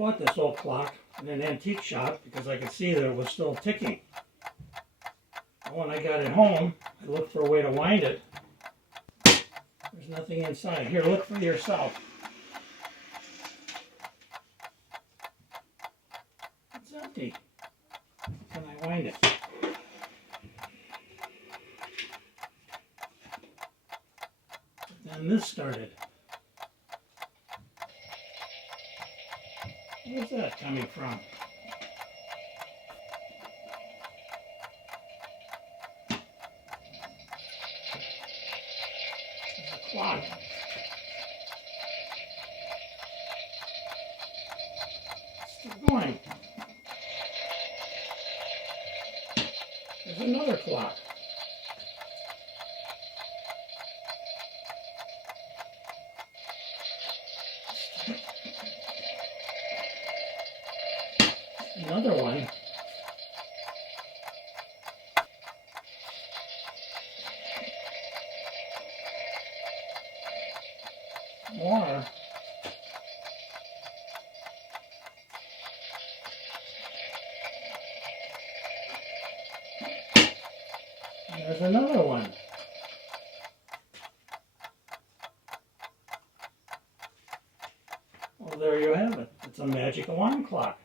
bought this old clock in an antique shop because I could see that it was still ticking. When I got it home, I looked for a way to wind it. There's nothing inside. Here, look for yourself. It's empty. Can I wind it? Then this started. Where's that coming from? There's a clock. It's still going. There's another clock. Another one. More. And there's another one. Well, there you have it. It's a magic alarm clock.